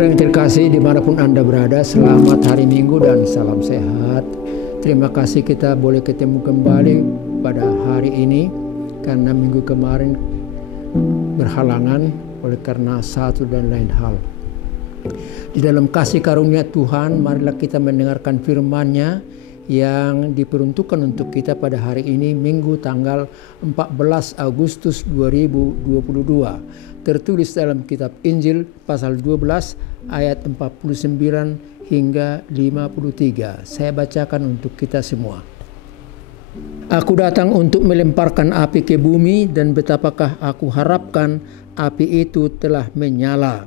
Saudara yang terkasih dimanapun Anda berada, selamat hari Minggu dan salam sehat. Terima kasih kita boleh ketemu kembali pada hari ini, karena minggu kemarin berhalangan oleh karena satu dan lain hal. Di dalam kasih karunia Tuhan, marilah kita mendengarkan firman-Nya yang diperuntukkan untuk kita pada hari ini, Minggu tanggal 14 Agustus 2022. Tertulis dalam kitab Injil pasal 12 ayat 49 hingga 53. Saya bacakan untuk kita semua. Aku datang untuk melemparkan api ke bumi, dan betapakah aku harapkan api itu telah menyala.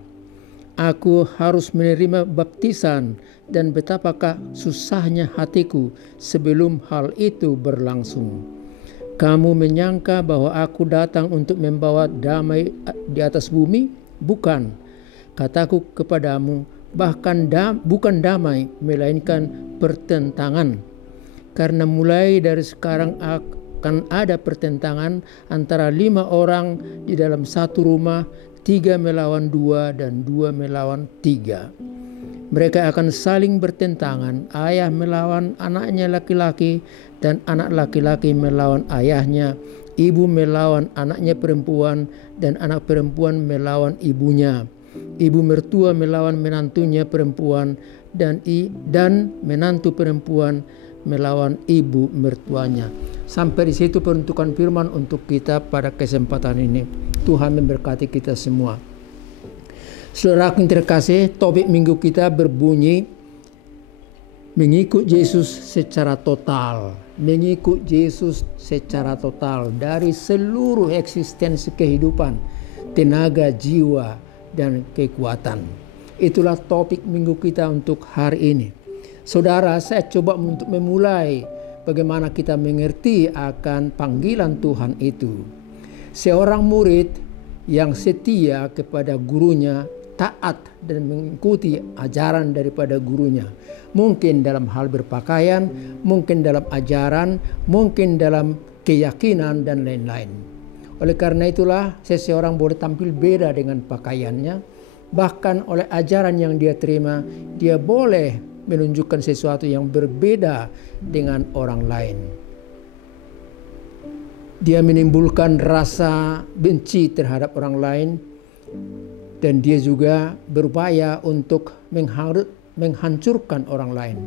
Aku harus menerima baptisan, dan betapakah susahnya hatiku sebelum hal itu berlangsung. Kamu menyangka bahwa aku datang untuk membawa damai di atas bumi? Bukan. Kataku kepadamu, bukan damai, melainkan pertentangan. Karena mulai dari sekarang akan ada pertentangan antara 5 orang di dalam satu rumah, 3 melawan 2 dan 2 melawan 3. Mereka akan saling bertentangan, ayah melawan anaknya laki-laki, dan anak laki-laki melawan ayahnya, ibu melawan anaknya perempuan, dan anak perempuan melawan ibunya, ibu mertua melawan menantunya perempuan, dan menantu perempuan melawan ibu mertuanya. Sampai di situ peruntukan firman untuk kita pada kesempatan ini. Tuhan memberkati kita semua. Saudara yang terkasih, topik minggu kita berbunyi mengikut Yesus secara total. Mengikut Yesus secara total dari seluruh eksistensi kehidupan, tenaga, jiwa, dan kekuatan. Itulah topik minggu kita untuk hari ini. Saudara, saya coba untuk memulai bagaimana kita mengerti akan panggilan Tuhan itu. Seorang murid yang setia kepada gurunya, taat dan mengikuti ajaran daripada gurunya. Mungkin dalam hal berpakaian, mungkin dalam ajaran, mungkin dalam keyakinan dan lain-lain. Oleh karena itulah seseorang boleh tampil beda dengan pakaiannya. Bahkan oleh ajaran yang dia terima, dia boleh menunjukkan sesuatu yang berbeda dengan orang lain. Dia menimbulkan rasa benci terhadap orang lain, dan dia juga berupaya untuk menghancurkan orang lain.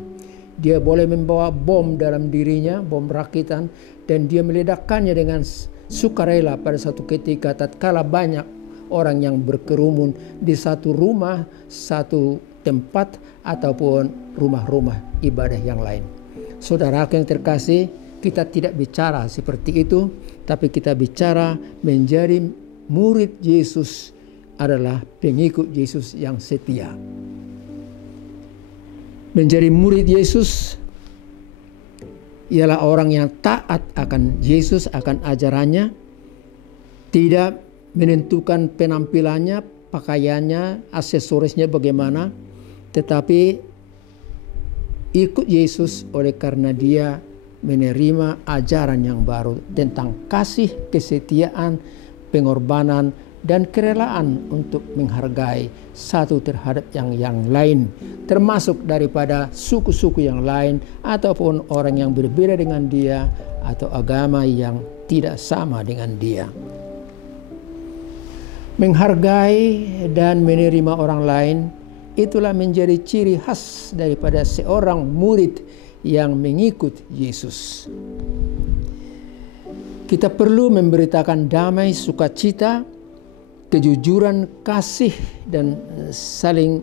Dia boleh membawa bom dalam dirinya, bom rakitan, dan dia meledakkannya dengan sukarela pada satu ketika tatkala banyak orang yang berkerumun di satu rumah, satu tempat, ataupun rumah-rumah ibadah yang lain. Saudara yang terkasih, kita tidak bicara seperti itu, tapi kita bicara menjadi murid Yesus adalah pengikut Yesus yang setia. Menjadi murid Yesus ialah orang yang taat akan Yesus, akan ajarannya, tidak menentukan penampilannya, pakaiannya, aksesorisnya bagaimana, tetapi ikut Yesus oleh karena dia menerima ajaran yang baru tentang kasih, kesetiaan, pengorbanan, dan kerelaan untuk menghargai satu terhadap yang lain, termasuk daripada suku-suku yang lain ataupun orang yang berbeda dengan dia atau agama yang tidak sama dengan dia. Menghargai dan menerima orang lain, itulah menjadi ciri khas daripada seorang murid yang mengikut Yesus. Kita perlu memberitakan damai, sukacita, kejujuran, kasih, dan saling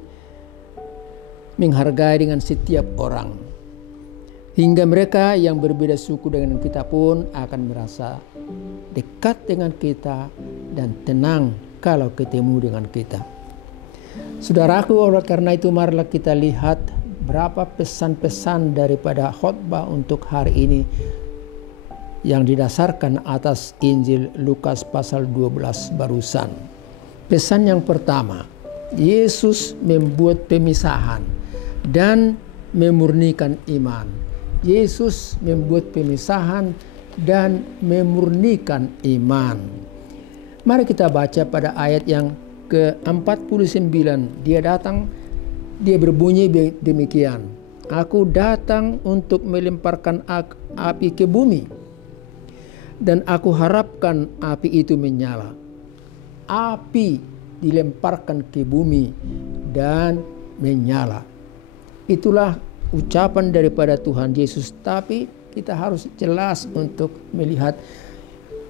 menghargai dengan setiap orang. Hingga mereka yang berbeda suku dengan kita pun akan merasa dekat dengan kita dan tenang kalau ketemu dengan kita. Saudaraku, oleh karena itu marilah kita lihat berapa pesan-pesan daripada khotbah untuk hari ini yang didasarkan atas Injil Lukas pasal 12 barusan. Pesan yang pertama, Yesus membuat pemisahan dan memurnikan iman. Yesus membuat pemisahan dan memurnikan iman. Mari kita baca pada ayat yang ke-49 dia datang, dia berbunyi demikian, aku datang untuk melemparkan api ke bumi, dan aku harapkan api itu menyala. Api dilemparkan ke bumi dan menyala. Itulah ucapan daripada Tuhan Yesus. Tapi kita harus jelas untuk melihat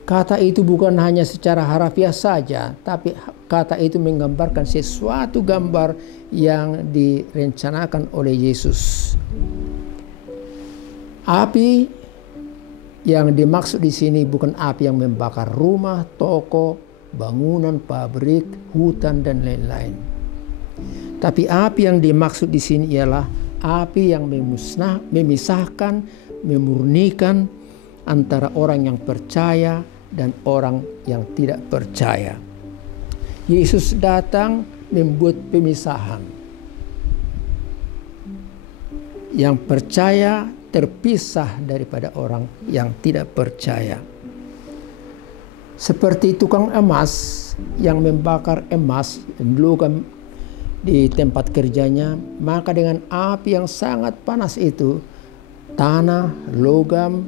kata itu bukan hanya secara harafiah saja, tapi kata itu menggambarkan sesuatu gambar yang direncanakan oleh Yesus. Api yang dimaksud di sini bukan api yang membakar rumah, toko, bangunan, pabrik, hutan, dan lain-lain. Tapi api yang dimaksud di sini ialah api yang memisahkan, memurnikan antara orang yang percaya dan orang yang tidak percaya. Yesus datang membuat pemisahan. Yang percaya terpisah daripada orang yang tidak percaya. Seperti tukang emas yang membakar emas dan logam di tempat kerjanya, maka dengan api yang sangat panas itu, tanah, logam,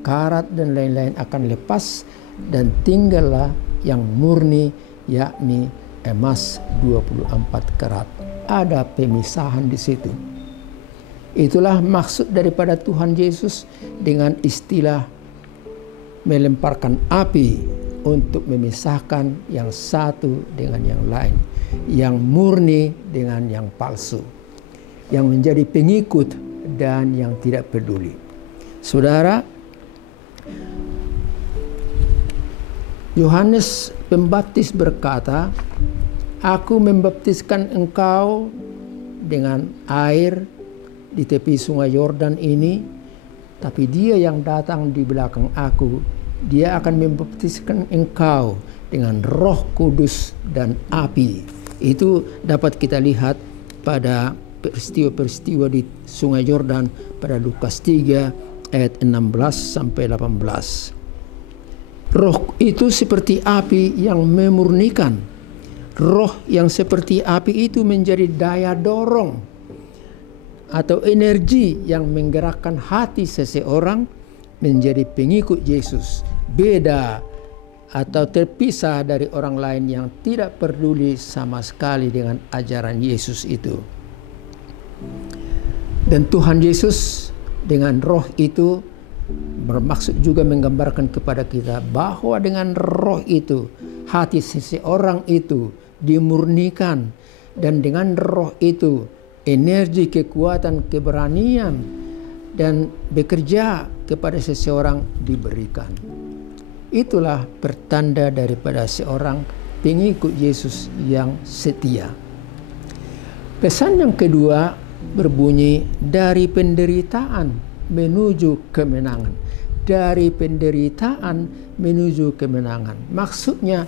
karat, dan lain-lain akan lepas dan tinggallah yang murni, yakni emas 24 karat. Ada pemisahan di situ. Itulah maksud daripada Tuhan Yesus dengan istilah melemparkan api untuk memisahkan yang satu dengan yang lain, yang murni dengan yang palsu, yang menjadi pengikut dan yang tidak peduli. Saudara, Yohanes Pembaptis berkata, aku membaptiskan engkau dengan air di tepi sungai Yordan ini, tapi dia yang datang di belakang aku, dia akan membaptiskan engkau dengan Roh Kudus dan api. Itu dapat kita lihat pada peristiwa-peristiwa di sungai Yordan pada Lukas 3 ayat 16 sampai 18. Roh itu seperti api yang memurnikan. Roh yang seperti api itu menjadi daya dorong atau energi yang menggerakkan hati seseorang menjadi pengikut Yesus. Beda atau terpisah dari orang lain yang tidak peduli sama sekali dengan ajaran Yesus itu. Dan Tuhan Yesus dengan roh itu bermaksud juga menggambarkan kepada kita bahwa dengan roh itu hati seseorang itu dimurnikan, dan dengan roh itu energi, kekuatan, keberanian, dan bekerja kepada seseorang diberikan. Itulah pertanda daripada seorang pengikut Yesus yang setia. Pesan yang kedua berbunyi, dari penderitaan menuju kemenangan. Dari penderitaan menuju kemenangan. Maksudnya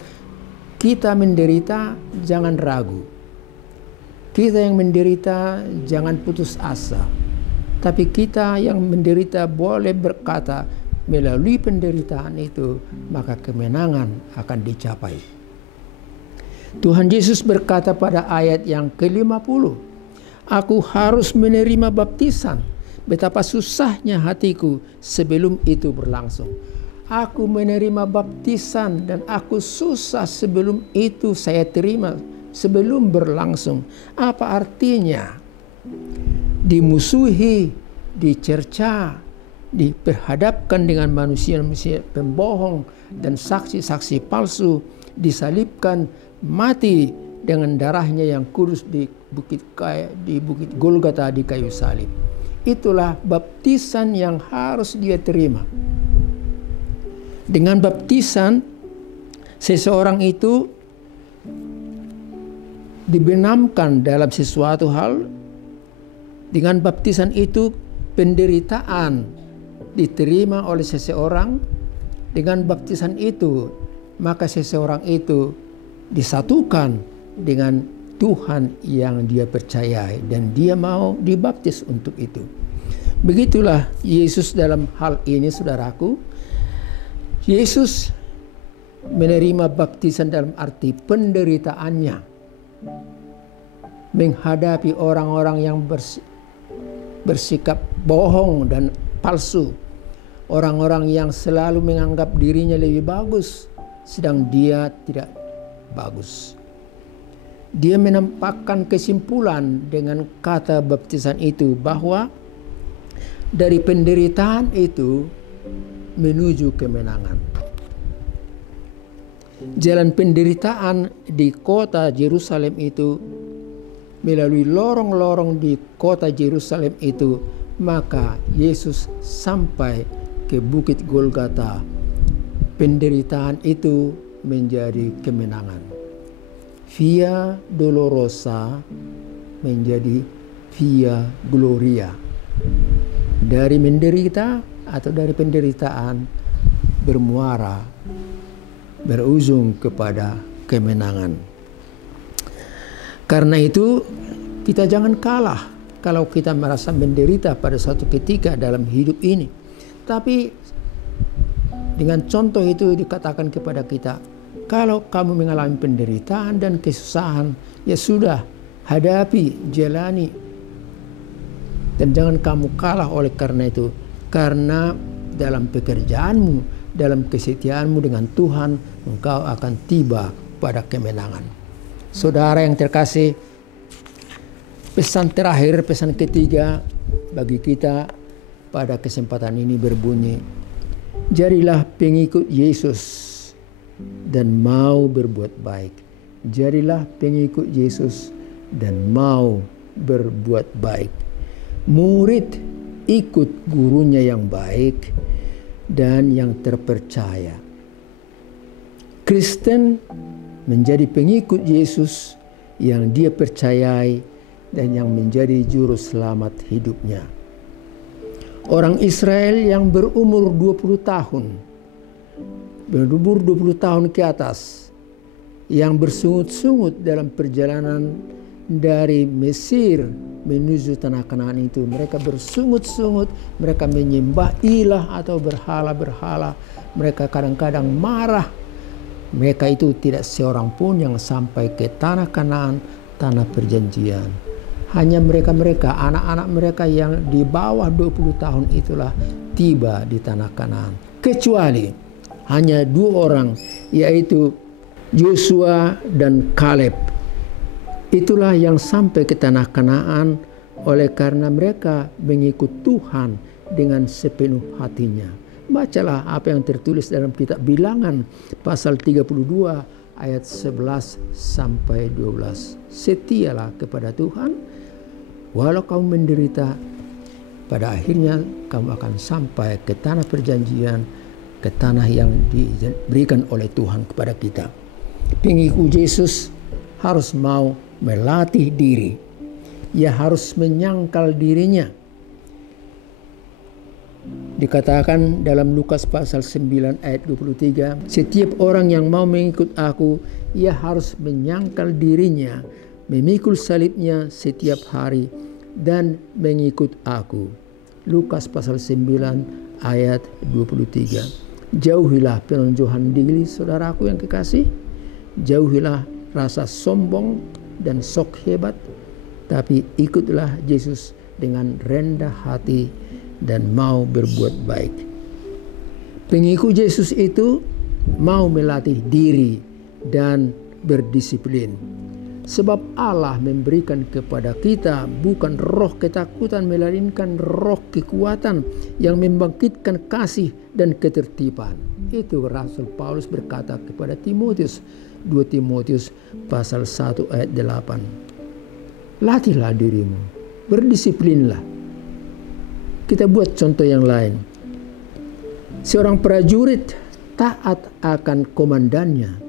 kita menderita jangan ragu. Kita yang menderita jangan putus asa. Tapi kita yang menderita boleh berkata, melalui penderitaan itu maka kemenangan akan dicapai. Tuhan Yesus berkata pada ayat yang ke-50, aku harus menerima baptisan. Betapa susahnya hatiku sebelum itu berlangsung. Aku menerima baptisan dan aku susah sebelum itu saya terima, sebelum berlangsung. Apa artinya? Dimusuhi, dicerca, diperhadapkan dengan manusia-manusia pembohong dan saksi-saksi palsu, disalibkan, mati dengan darahnya yang kudus di bukit Golgota di kayu salib. Itulah baptisan yang harus dia terima. Dengan baptisan, seseorang itu dibenamkan dalam sesuatu hal. Dengan baptisan itu penderitaan diterima oleh seseorang. Dengan baptisan itu maka seseorang itu disatukan dengan Tuhan yang dia percayai dan dia mau dibaptis untuk itu. Begitulah Yesus dalam hal ini, saudaraku. Yesus menerima baptisan dalam arti penderitaannya, menghadapi orang-orang yang bersikap bohong dan palsu, orang-orang yang selalu menganggap dirinya lebih bagus sedang dia tidak bagus. Dia menampakkan kesimpulan dengan kata baptisan itu bahwa dari penderitaan itu menuju kemenangan. Jalan penderitaan di kota Yerusalem itu, melalui lorong-lorong di kota Yerusalem itu, maka Yesus sampai ke Bukit Golgota. Penderitaan itu menjadi kemenangan. Via Dolorosa menjadi Via Gloria. Dari menderita atau dari penderitaan bermuara, berujung kepada kemenangan. Karena itu kita jangan kalah kalau kita merasa menderita pada suatu ketika dalam hidup ini. Tapi dengan contoh itu dikatakan kepada kita, kalau kamu mengalami penderitaan dan kesusahan, ya sudah, hadapi, jalani. Dan jangan kamu kalah oleh karena itu. Karena dalam pekerjaanmu, dalam kesetiaanmu dengan Tuhan, engkau akan tiba pada kemenangan. Saudara yang terkasih, pesan terakhir, pesan ketiga bagi kita pada kesempatan ini berbunyi, jadilah pengikut Yesus dan mau berbuat baik. Jadilah pengikut Yesus dan mau berbuat baik. Murid ikut gurunya yang baik dan yang terpercaya. Kristen menjadi pengikut Yesus yang dia percayai dan yang menjadi juru selamat hidupnya. Orang Israel yang berumur 20 tahun, berumur 20 tahun ke atas, yang bersungut-sungut dalam perjalanan dari Mesir menuju tanah Kanaan itu. Mereka bersungut-sungut, mereka menyembah ilah atau berhala-berhala. Mereka kadang-kadang marah. Mereka itu tidak seorang pun yang sampai ke tanah Kanaan, tanah perjanjian. Hanya mereka-mereka, anak-anak mereka yang di bawah 20 tahun itulah tiba di tanah Kanaan. Kecuali hanya 2 orang, yaitu Yosua dan Kaleb. Itulah yang sampai ke tanah Kanaan oleh karena mereka mengikut Tuhan dengan sepenuh hatinya. Bacalah apa yang tertulis dalam kitab Bilangan pasal 32 ayat 11 sampai 12. Setialah kepada Tuhan, walau kamu menderita, pada akhirnya kamu akan sampai ke tanah perjanjian, ke tanah yang diberikan oleh Tuhan kepada kita. Pengikut Yesus harus mau melatih diri. Ia harus menyangkal dirinya. Dikatakan dalam Lukas pasal 9 ayat 23, setiap orang yang mau mengikut aku, ia harus menyangkal dirinya, memikul salibnya setiap hari, dan mengikut aku. Lukas pasal 9 ayat 23. Jauhilah penonjohan diri, saudaraku yang kekasih. Jauhilah rasa sombong dan sok hebat, tapi ikutlah Yesus dengan rendah hati dan mau berbuat baik. Pengikut Yesus itu mau melatih diri dan berdisiplin. Sebab Allah memberikan kepada kita bukan roh ketakutan, melainkan roh kekuatan yang membangkitkan kasih dan ketertiban. Itu Rasul Paulus berkata kepada Timotius, 2 Timotius pasal 1 ayat 8. Latihlah dirimu, berdisiplinlah. Kita buat contoh yang lain. Seorang prajurit taat akan komandannya.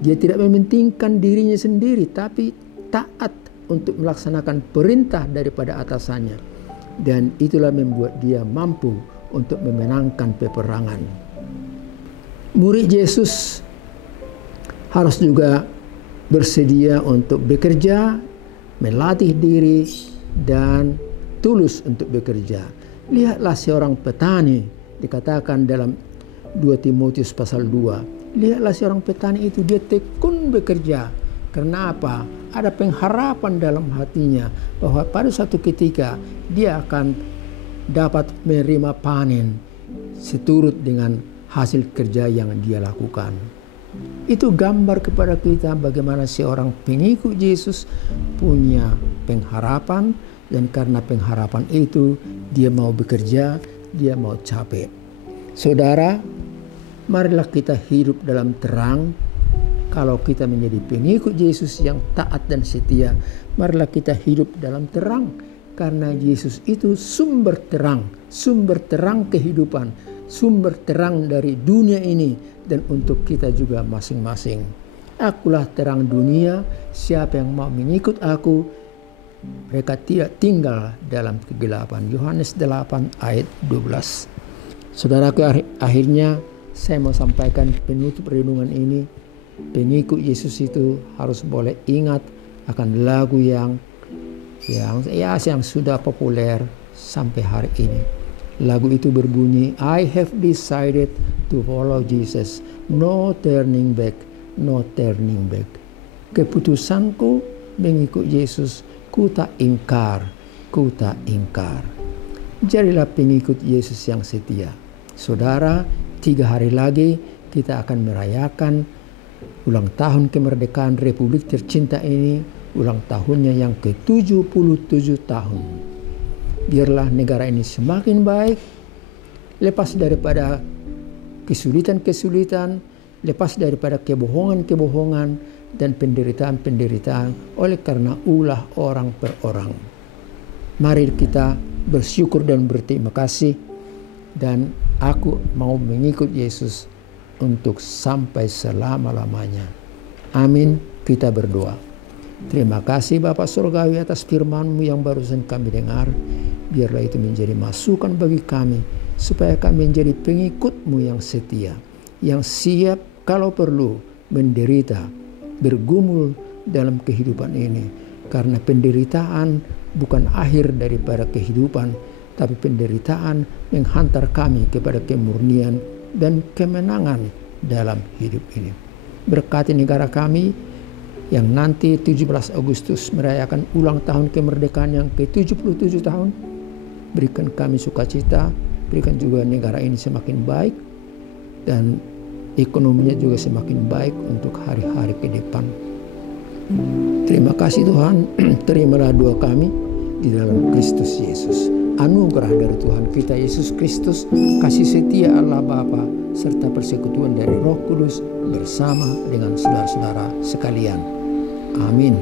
Dia tidak mementingkan dirinya sendiri, tapi taat untuk melaksanakan perintah daripada atasannya. Dan itulah membuat dia mampu untuk memenangkan peperangan. Murid Yesus harus juga bersedia untuk bekerja, melatih diri, dan tulus untuk bekerja. Lihatlah seorang petani, dikatakan dalam 2 Timotius pasal 2. Lihatlah seorang petani itu, dia tekun bekerja. Karena apa? Ada pengharapan dalam hatinya bahwa pada suatu ketika dia akan dapat menerima panen seturut dengan hasil kerja yang dia lakukan. Itu gambar kepada kita bagaimana seorang pengikut Yesus punya pengharapan, dan karena pengharapan itu dia mau bekerja, dia mau capek. Saudara, marilah kita hidup dalam terang. Kalau kita menjadi pengikut Yesus yang taat dan setia, marilah kita hidup dalam terang. Karena Yesus itu sumber terang kehidupan, sumber terang dari dunia ini dan untuk kita juga masing-masing. Akulah terang dunia, siapa yang mau mengikut aku, mereka tidak tinggal dalam kegelapan. Yohanes 8 ayat 12. Saudaraku, akhirnya saya mau sampaikan penutup renungan ini. Pengikut Yesus itu harus boleh ingat akan lagu yang sudah populer sampai hari ini. Lagu itu berbunyi, I have decided to follow Jesus, no turning back, no turning back. Keputusanku mengikut Yesus, ku tak ingkar. Jadilah pengikut Yesus yang setia. Saudara, 3 hari lagi kita akan merayakan ulang tahun kemerdekaan Republik tercinta ini, ulang tahunnya yang ke-77 tahun. Biarlah negara ini semakin baik, lepas daripada kesulitan-kesulitan, lepas daripada kebohongan-kebohongan dan penderitaan-penderitaan oleh karena ulah orang per orang. Mari kita bersyukur dan berterima kasih, dan aku mau mengikut Yesus untuk sampai selama-lamanya. Amin. Kita berdoa. Terima kasih Bapa Surgawi atas firman-Mu yang barusan kami dengar. Biarlah itu menjadi masukan bagi kami, supaya kami menjadi pengikut-Mu yang setia, yang siap kalau perlu menderita, bergumul dalam kehidupan ini. Karena penderitaan bukan akhir daripada kehidupan, tapi penderitaan menghantar kami kepada kemurnian dan kemenangan dalam hidup ini. Berkati negara kami yang nanti 17 Agustus merayakan ulang tahun kemerdekaan yang ke-77 tahun. Berikan kami sukacita, berikan juga negara ini semakin baik, dan ekonominya juga semakin baik untuk hari-hari ke depan. Terima kasih Tuhan, terimalah doa kami di dalam Kristus Yesus. Anugerah dari Tuhan kita Yesus Kristus, kasih setia Allah Bapa, serta persekutuan dari Roh Kudus bersama dengan saudara-saudara sekalian. Amin.